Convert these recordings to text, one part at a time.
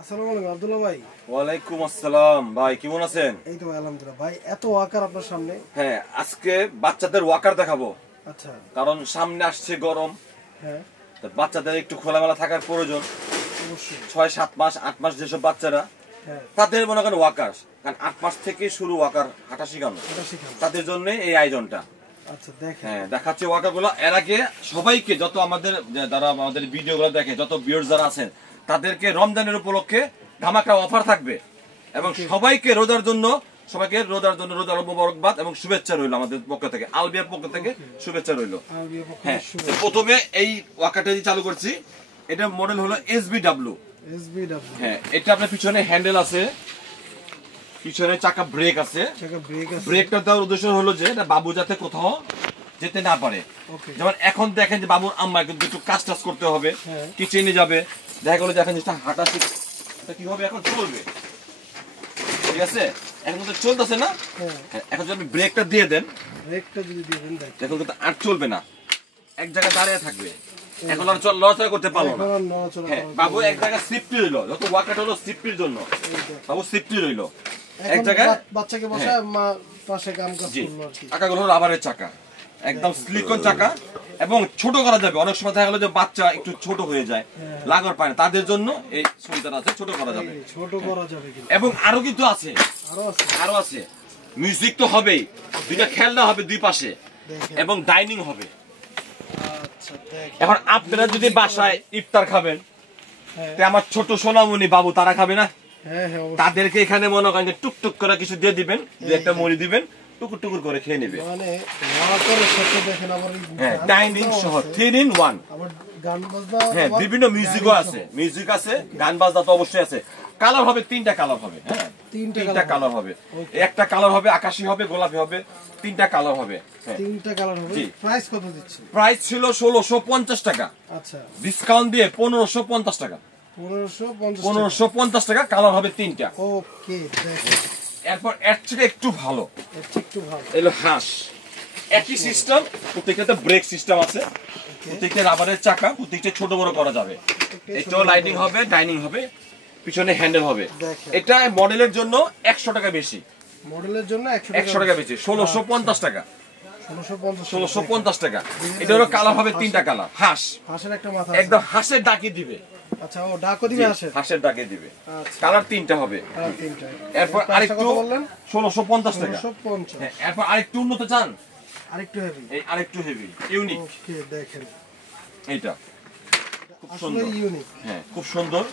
আসসালামু আলাইকুম আব্দুল্লাহ ভাই। ওয়ালাইকুম আসসালাম ভাই, কেমন আছেন? এই তো আলহামদুলিল্লাহ ভাই। এত ওয়াকার আপনার সামনে? হ্যাঁ, আজকে বাচ্চাদের ওয়াকার দেখাবো। আচ্ছা, কারণ সামনে আসছে গরম। হ্যাঁ, তো বাচ্চাদের একটু খোলামেলা থাকার প্রয়োজন। অবশ্যই 6-7 মাস 8 মাস যেসব বাচ্চারা, হ্যাঁ, তাদের মনে করেন ওয়াকার, কারণ 8 মাস থেকে শুরু ওয়াকার হাঁটা শেখানো, এটা শিখান। তাদের জন্য এই আয়োজনটা। আচ্ছা দেখেন, হ্যাঁ, দেখাচ্ছে ওয়াকার গুলো। এর আগে সবাইকে, যত আমাদের যারা আমাদের ভিডিও গুলো দেখে, যত ভিউয়ার্স যারা আছেন, তাদেরকে রমজানের উপলক্ষে ধামাকা অফার থাকবে এবং সবাইকে রোজার জন্য রোজার মোবারকবাদ এবং শুভেচ্ছা রইল আমাদের পক্ষ থেকে, আলবিয়ার পক্ষ থেকে শুভেচ্ছা রইল। হ্যাঁ, প্রথমে এই ওয়াকারটা চালু করছি। এটা মডেল হলো SBW। হ্যাঁ, এটা আপনার পিছনে হ্যান্ডেল আছে, পিছনে চাকা ব্রেক আছে। ব্রেকটা দেওয়ার উদ্দেশ্য হলো যে এটা বাবু যাতে কোথাও যেতে না পারে। যেমন এখন দেখেন যে বাবুর আম্মা কিন্তু একটু কাজ টাজ করতে হবে, কিচেনে যাবে, দেখা গেলো দেখেন যে হাঁটা কি হবে, এখন চলবে, ঠিক আছে? এখন তো চলতেছে না। এখন যদি আপনি ব্রেকটা দিয়ে দেন, দেখুন কিন্তু আর চলবে না, এক জায়গায় দাঁড়িয়ে থাকবে। এখন আর লড়াচড়া করতে পারলো না। হ্যাঁ, বাবু এক জায়গায় সিফটি রইলো, যত ওয়াকার হলো সিফটির জন্য, বাবু সিফটি রইলো এক জায়গায়। বাচ্চাকে বসায় মা পাশে কাম কাজ করলো আর কি। চাকাগুলো হলো রাবারের চাকা, একদম সিলিকন চাকা, এবং ছোট করা যাবে। অনেক সময় দেখা গেলো যে বাচ্চা একটু ছোট হয়ে যায়, লাগার পায় না, তাদের জন্য এই সুবিধাটা আছে, ছোট করা যাবে। এবং আরো কিন্তু আছে, আরো আছে। মিউজিক তো হবেই, দুইটা খেলনা হবে দুই পাশে, এবং ডাইনিং হবে। এখন আপনারা যদি বাসায় ইফতার খাবেন, আমার ছোট সোনামণি বাবু তারা খাবে না, তাদেরকে এখানে মনে করেন যে টুকটুক করে কিছু দিয়ে দিবেন, দু একটা মুড়ি দিবেন, টুকুর টুকুর করে খেয়ে নেবে। হ্যাঁ, ডাইনিং সহ 3 in 1। হ্যাঁ, বিভিন্ন মিউজিকও আছে, মিউজিক আছে, গান বাজনা তো অবশ্যই আছে। কালার হবে 3টা কালার হবে। হ্যাঁ, 3টা কালার হবে। একটা কালার হবে আকাশী হবে, গোলাপি হবে, 3টা কালার হবে। 3টা কালার হবে। প্রাইস কত দিচ্ছেন? প্রাইস ছিল 1650 টাকা। আচ্ছা, ডিসকাউন্ট দিয়ে 1550 টাকা। 1550 টাকা। কালার হবে 3টা। ওকে, এরপর এর থেকে একটু ভালো, এলো হাঁস। একই সিস্টেম, প্রত্যেকটাতে ব্রেক সিস্টেম আছে, প্রত্যেকটা রাবারের চাকা, প্রত্যেকটা ছোট বড় করা যাবে। এটাও লাইটিং হবে, ডাইনিং হবে, পিছনে হ্যান্ডেল হবে। এটা মডেলের জন্য 100 টাকা বেশি, মডেলের জন্য 100 টাকা বেশি, 1650 টাকা। 1650 টাকা। এটা হলো কালার হবে 3টা কালার। হাঁসের একটা মাথা, একদম হাঁসের ডাকি দিবে। আচ্ছা, ও ডাকও দিবে, হাঁসের ডাকে দিবে। কালার 3টা হবে। এরপর আরেকটু বললেন 1650 টাকা। হ্যাঁ, এরপর আরেকটু উন্নত চান, আরেকটু হেভি, এই আরেকটু হেভি, ইউনিক। ওকে, দেখেন এটা খুব সুন্দর, ইউনিক। হ্যাঁ, খুব সুন্দর।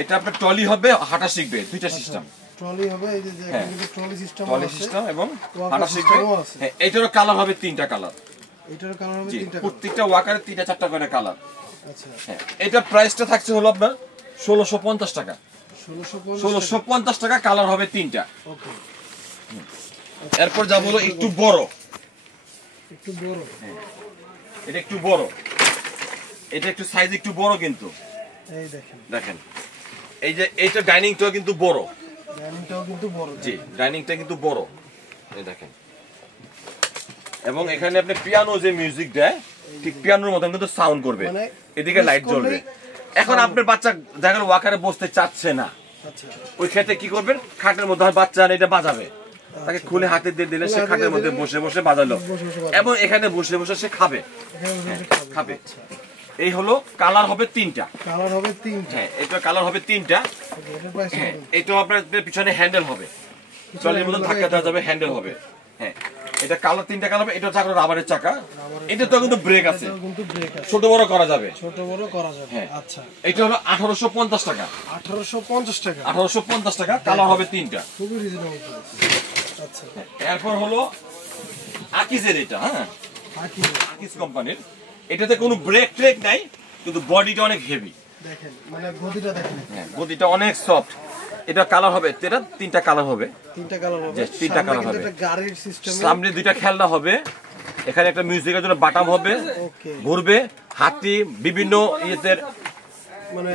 এটা আপনার ট্রলি হবে, হাঁটা শিখবে, দুইটা সিস্টেম। ট্রলি হবে, এই যে কিন্তু ট্রলি সিস্টেম এবং হাঁটা শিখবে। হ্যাঁ, এটারও কালার হবে 3টা কালার। এটারও কালার হবে 3টা, প্রত্যেকটা ওয়াকারে 3টা-4টা করে কালার। আচ্ছা, হ্যাঁ, এটা প্রাইসটা থাকছে হলো আপনার 1650 টাকা। 1650 টাকা, কালার হবে 3টা। ওকে, এরপর যা বলো একটু বড়, এটা একটু বড়, এটা একটু সাইজ একটু বড় কিন্তু। এই দেখেন, এই যে এইটা ডাইনিংটাও কিন্তু বড়, জি, ডাইনিংটা কিন্তু বড়, এই দেখেন। এবং এখানে আপনি পিয়ানো যে মিউজিক দেয়, ঠিক পিয়ানোর মতন কিন্তু সাউন্ড করবে, এদিকে লাইট জ্বলবে। এখন আপনার বাচ্চা দেখা গেল ওয়াকারে বসতে চাচ্ছে না, ওই ক্ষেত্রে কি করবেন, খাটের মধ্যে বাচ্চা এটা বাজাবে, তাকে খুলে হাতে দিয়ে দিলে সে খাটের মধ্যে বসে বসে বাজালো, এবং এখানে বসে বসে সে খাবে। এই হলো কালার হবে 3টা। হ্যাঁ, এটা কালার হবে 3টা। হ্যাঁ, এটা আপনার পিছনে হ্যান্ডেল হবে, ট্রলির মতো ধাক্কা দেওয়া যাবে, হ্যান্ডেল হবে। হ্যাঁ, এটা কালার 3টা কালার হবে। এটা চাকা রাবারের চাকা, এটা তো কিন্তু ব্রেক আছে, ছোট বড় করা যাবে, হ্যাঁ। আচ্ছা, এটা হলো 1850 টাকা। 1850 টাকা, কালার হবে 3টা। খুবই রিজনেবল। আচ্ছা, এরপর হলো আকিজের, এটা, হ্যাঁ, আকিজ কোম্পানির। এটাতে কোনো ব্রেক ট্রেক নাই, কিন্তু বডিটা অনেক হেভি, দেখেন, মানে গদিটা দেখেন, হ্যাঁ, গদিটা অনেক সফট। এটা কালার হবে, এটা 3টা কালার হবে, 3টা কালার হবে। গাড়ির সিস্টেম, সামনে 2টা খেলনা হবে, এখানে একটা মিউজিকের জন্য বাটাম হবে, ঘুরবে, হাতি, বিভিন্ন ইয়েতে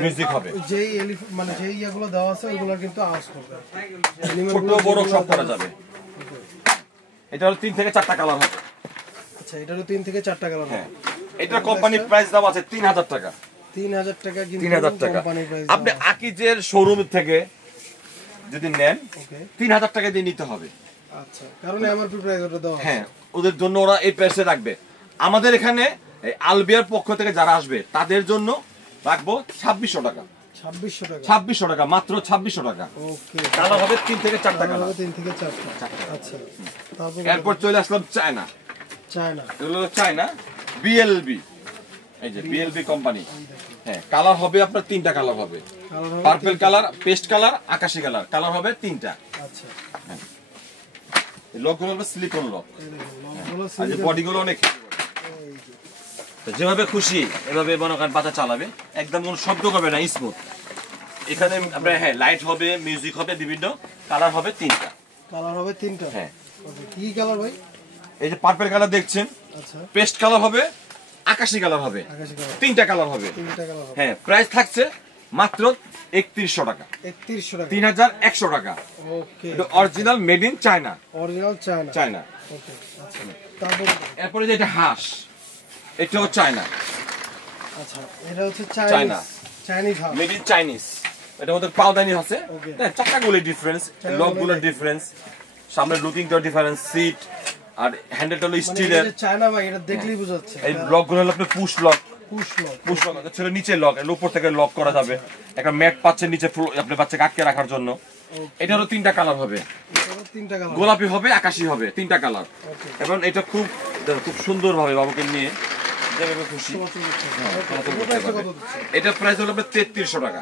মিউজিক হবে, যেই মানে যেই ইয়েগুলো দেওয়া আছে ওইগুলো কিন্তু আওয়াজ করবে, ছোট বড় সব করা যাবে। এটা হলো 3 থেকে 4টা কালার হবে। আচ্ছা, এটারও 3 থেকে 4টা কালার হবে। হ্যাঁ, এটার কোম্পানি প্রাইস দাম আছে 3000 টাকা। 3000 টাকা কিন্তু 3000 টাকা। Company price. আপনি আকিজের শোরুম থেকে যদি নেন ওকে 3000 টাকা দিয়ে নিতে হবে। আচ্ছা, কারণ এমআরপি প্রাইস ওটা দেওয়া আছে। হ্যাঁ, ওদের জন্য ওরা এই প্রাইসে রাখবে। আমাদের এখানে এই আলবিয়ার পক্ষ থেকে যারা আসবে তাদের জন্য রাখবো 2600 টাকা। 2600 টাকা। 2600 টাকা, মাত্র 2600 টাকা। ওকে, কালার হবে 3 থেকে 4টা কালার কালার। হবে 3 থেকে 4টা। আচ্ছা, তারপর এরপর চলে আসলাম চায়না। চায়না। এগুলো হলো চায়না বিএলবি, এই যে বিএলবি কোম্পানি। হ্যাঁ, কালার হবে আপনার 3টা কালার হবে, কালার হবে পার্পল কালার, পেস্ট কালার, আকাশী কালার। কালার হবে 3টা। আচ্ছা, লকগুলো হবে সিলিকন লক। এই দেখুন লকগুলো আর যে বডিগুলো অনেক, এই যে। তো যেভাবে খুশি এভাবে মনে করেন পাতা চালাবে, একদম কোনো শব্দ করবে না, স্মুথ। এখানে আপনার হ্যাঁ লাইট হবে, মিউজিক হবে, বিভিন্ন কালার হবে 3টা। কালার হবে 3টা। হ্যাঁ, ওকে, কি কালার ভাই? এই যে পার্পল কালার দেখছেন, আচ্ছা, পেস্ট কালার হবে, আকাশী কালার হবে, আকাশী কালার। 3টা কালার হবে। 3টা কালার হবে। হ্যাঁ, প্রাইস থাকছে মাত্র 3100 টাকা, 3100 টাকা। 3100 টাকা। ওকে, এটা original made in China. Original China. China. Okay, আচ্ছা, তারপর এরপরে যে এটা হাঁস, এটাও চায়না, আচ্ছা, এটা হচ্ছে China. Chinese, Chinese house. Made in Chinese. এটার মধ্যে পাউদানি আছে, Okay. হ্যাঁ, চাকাগুলো ডিফারেন্স, চাকাগুলো লকগুলো দেখি। ডিফারেন্স, সামনের লুকিংটা ডিফারেন্স, সিট আর হ্যান্ডেলটা হলো মানে স্টিলের। এটা চায়না ভাই, এটা দেখলেই বোঝা যাচ্ছে। এই লকগুলো হলো আপনার push lock. Push lock. Push lock ছিল নিচে লক, এর উপর থেকে লক করা যাবে। একটা ম্যাট পাচ্ছেন নিচে আপনি বাচ্চাকে আটকে রাখার জন্য। এটা হলো 3টা কালার হবে, এটা 3টা কালার। গোলাপি হবে, আকাশী হবে, 3টা কালার। ওকে, এবং এটা খুব খুব সুন্দর ভাবে বাবুকে নিয়ে যেভাবে খুশি ওকে, চলাচল এটা করতে প্রাইসটা পারবে। কত দিচ্ছে? এটা প্রাইস হলো আপনার 3300 টাকা,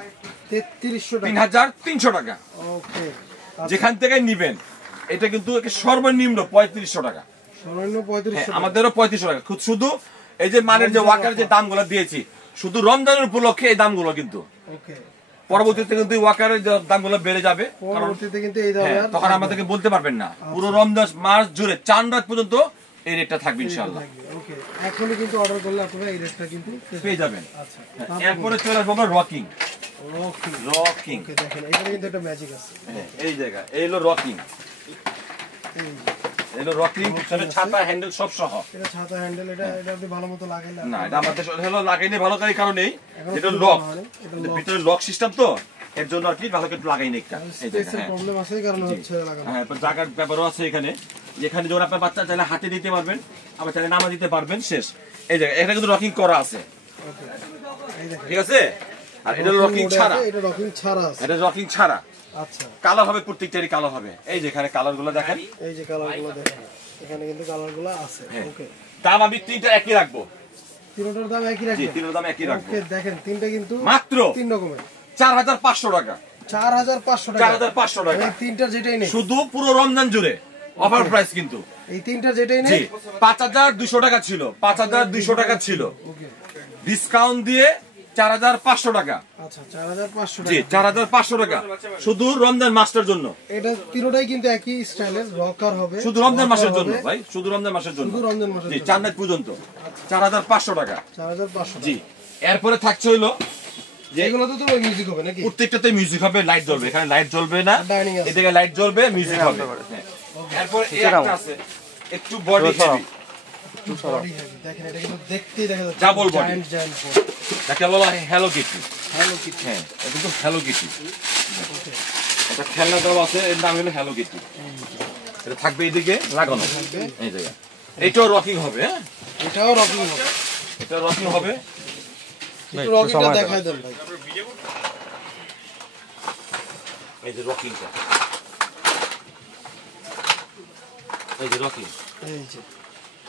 3300 টাকা। 3300 টাকা। ওকে, যেখান থেকে নিবেন এটা কিন্তু একে সর্বনিম্ন 3500 টাকা। সর্বনিম্ন 3500 হ্যাঁ, টাকা। আমাদেরও 3500 টাকা। শুধু এই যে মানের যে ওয়াকার যে দামগুলো দিয়েছি, শুধু রমজানের উপলক্ষে এই দামগুলো, কিন্তু ওকে, পরবর্তীতে কিন্তু এই ওয়াকারের যে দামগুলো বেড়ে যাবে। কারণ পরবর্তীতে কিন্তু এই দামে হ্যাঁ, আর তখন আমাদেরকে বলতে পারবেন না। পুরো রমজান মাস জুড়ে 4 রাত পর্যন্ত এই রেটটা থাকবে ইনশাআল্লাহ, থাকবে। ওকে, এখনই কিন্তু অর্ডার করলে আপনারা এই রেটটা কিন্তু পেয়ে যাবেন। আচ্ছা, হ্যাঁ, এরপরে চলে আসবো আমরা রকিং। ওকে, রকিং, ওকে, দেখেন এখানে কিন্তু একটা ম্যাজিক আছে। হ্যাঁ, এই জায়গা এই হলো রকিং। এই এই হলো রকিং, পিছনে ছাতা, হ্যান্ডেল সব সহ। এটা ছাতা হ্যান্ডেল, এটা আপনি ভালো মতো লাগাইলে না, এটা আমাদের হলো লাগাইনি ভালো করে, কারণেই এখনো এটা খুলে লক, নেওয়া হয়নি, এটা এটা lock। ভিতরে লক সিস্টেম, তো এর জন্য আর কি ভালো করে লাগাইনি একটা। এই জায়গা, স্পেসের হ্যাঁ। প্রবলেম আছে, এই কারণে হচ্ছে লাগানো। হ্যাঁ, এরপর জায়গার ব্যাপারও আছে এখানে, যেখানে যখন আপনার বাচ্চা চাইলে হাতে দিতে পারবেন, আবার চাইলে নামা দিতে পারবেন, শেষ। এই জায়গা এটা কিন্তু রকিং করা আছে, ওকে, এই দেখেন ঠিক আছে। আর এটা রকিং মোডে ছাড়া, আছে, এটা রকিং ছাড়া আছে। এটা রকিং ছাড়া। আচ্ছা, কালার হবে, প্রত্যেকটারই কালার হবে। এই যে এখানে কালারগুলো দেখেন, এই যে কালারগুলো দেখেন, এখানে কিন্তু কালারগুলো আছে। হ্যাঁ। ওকে, দাম আমি 3টা একই রাখবো। তিনটার দাম একই জি, রাখবেন? 3টার দাম একই রাখবো। ওকে, দেখেন তিনটা কিন্তু মাত্র 3 রকমের। 4500 টাকা, 4500 টাকা। 4500 টাকা। এই তিনটার যেটাই নেই, শুধু পুরো রমজান জুড়ে অফার প্রাইস কিন্তু। এই তিনটার যেটাই জি, নেই। 5200 টাকা ছিল, 5200 টাকা ছিল, ওকে, ডিসকাউন্ট দিয়ে 4500 টাকা। আচ্ছা, 4500 জি, টাকা। 4500 টাকা শুধু রমজান মাসটার জন্য, এটা তিনটাই কিন্তু একই স্টাইলের, রকার হবে। শুধু রমজান মাসের rocker জন্য হবে, ভাই, শুধু রমজান মাসের জন্য। শুধু রমজান মাসের জি, জন্য। 4 রাত পর্যন্ত 4500 টাকা। 4500 জি, টাকা। এরপরে থাকছে হলো যে এগুলো তো মিউজিক হবে নাকি? প্রত্যেকটাতে মিউজিক হবে, লাইট জ্বলবে। এখানে লাইট জ্বলবে না, Dining আছে। এদিকে লাইট জ্বলবে, মিউজিক হবে। হ্যাঁ। এরপর এই একটা আছে, একটু বডি হেভি, বডি হেভি, দেখেন এটা কিন্তু দেখতেই দেখা যাচ্ছে Double body। Giant giant body. যাকে বলা হয় হ্যালো কিটি। Hello Kitty. হ্যাঁ, এটা কিন্তু হ্যালো কিটি। ওকে, একটা খেলনা দেওয়া আছে, এর নাম হলো হ্যালো কিটি। এটা থাকবে এইদিকে লাগানো, এই জায়গা। এটাও রকিং হবে, হ্যাঁ, এটাও রকিং হবে। এটা রকিং হবে। একটু রকিংটা দেখাই দেন ভাই। এই যে রকিংটা, এই যে রকিং, এই যে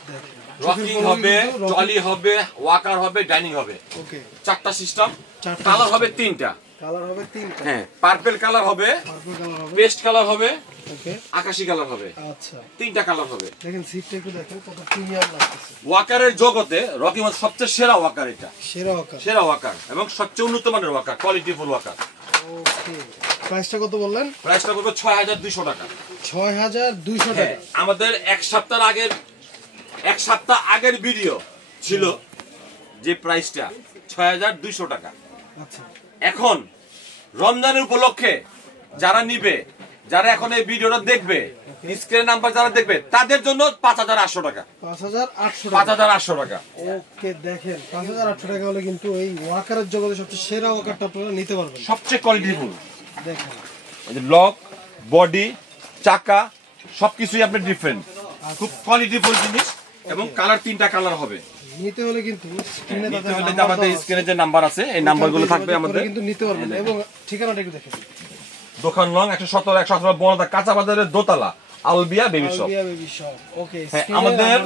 দেখেন রকিং হবে, ট্রলি হবে, ওয়াকার হবে, ডাইনিং হবে। ওকে, 4টা সিস্টেম, চারটা কালার হবে 3টা। কালার হবে 3টা। হ্যাঁ, পার্পল কালার হবে, পার্পল কালার হবে। পেস্ট কালার হবে, ওকে, আকাশী কালার হবে, আচ্ছা, 3টা কালার হবে। দেখেন সিটটা একটু দেখেন কত প্রিমিয়াম লাগতেছে। ওয়াকারের জগতে রকিং সবচেয়ে সেরা ওয়াকার, এটা সেরা ওয়াকার। সেরা ওয়াকার এবং সবচেয়ে উন্নত মানের ওয়াকার, কোয়ালিটিফুল ওয়াকার। ওকে, প্রাইসটা কত বললেন? প্রাইসটা পড়বে 6200 টাকা। 6200 হ্যাঁ, টাকা। আমাদের এক সপ্তাহ আগের ভিডিও ছিল যে প্রাইসটা 6200 টাকা। আচ্ছা, এখন রমজানের উপলক্ষে যারা নিবে যারা এখন এই ভিডিওটা দেখবে, স্ক্রিনের নাম্বার যারা দেখবে, তাদের জন্য 5800 টাকা। 5800 টাকা। ওকে, দেখেন 5800 টাকা হলে কিন্তু এই ওয়াকারের জগতে সবচেয়ে সেরা ওয়াকারটা আপনারা নিতে পারবেন। সবচেয়ে কোয়ালিটিফুল। দেখেন এই যে লক, বডি, চাকা সবকিছুই আপনার ডিফারেন্ট, খুব কোয়ালিটিফুল জিনিস এবং কালার 3টা কালার হবে। নিতে হলে কিন্তু স্ক্রিনে নিতে হলে আমাদের স্ক্রিনে যে নাম্বার আছে এই নাম্বারগুলো থাকবে আমাদের, কিন্তু নিতে পারবেন। এবং ঠিকানাটা একটু দেখেন। দোকান নং 117 বনদা কাঁচা বাজারের দোতলা, আলবিয়া বেবি শপ। ওকে, আমাদের